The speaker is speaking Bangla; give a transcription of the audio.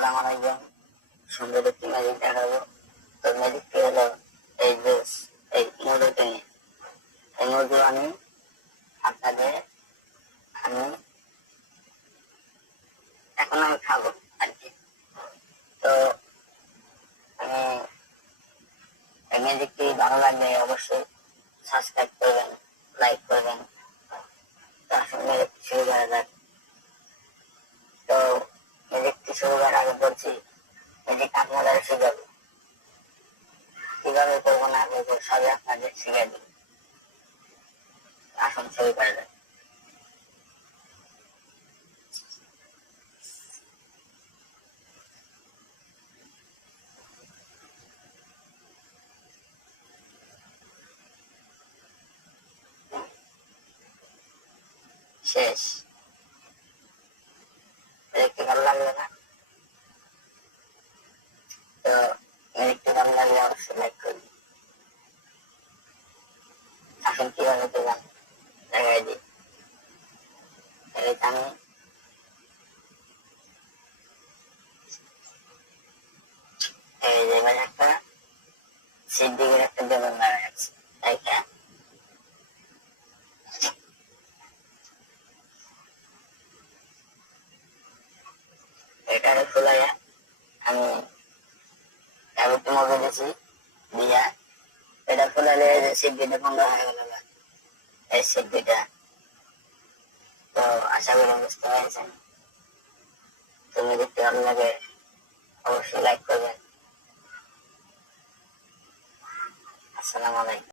আসসালামু আলাইকুম। সুন্দর একটি ম্যাজিক দেখাবো। তো ম্যাজিকটি হলো এই জুস, এই মধুটি নিয়ে। এই মধু আপনাদের আমি এখন খাবো আর কি। তো আমি এই ম্যাজিকটি ভালো লাগলে অবশ্যই সাবস্ক্রাইব করবেন, লাইক করবেন। তো আসলে ম্যাজিকটি শুরু করা যাক। তো ম্যাজিকটি শুরু করার আগে বলছি, ম্যাজিক আপনাদের শিখাবো, কিভাবে করবো না করবো সবই আপনাদের শিখে দিই। আসুন শুরু করা যাক। শেষ। দেখতে ভালো লাগলো না? তো একটু ভালো লাগলে অবশ্যই লাইক করবেন। আসুন কিভাবে করলাম দেখাই দিই। আমি এই যে এবার একটা সিদ্দিকের একটা বেলুন লাগাই আছে, এইটা এটারে খোলাইয়া আমি একটু মজা দিয়েছি দিয়া এটা খোলালে এই যে সিদ্দিটা বন্ধ হয়ে গেল। এই সিদ্দিটা তো আশা করি বুঝতে পেরেছেন। তুমি দেখতে ভালো লাগে অবশ্যই লাইক করবেন। আসসালামু আলাইকুম।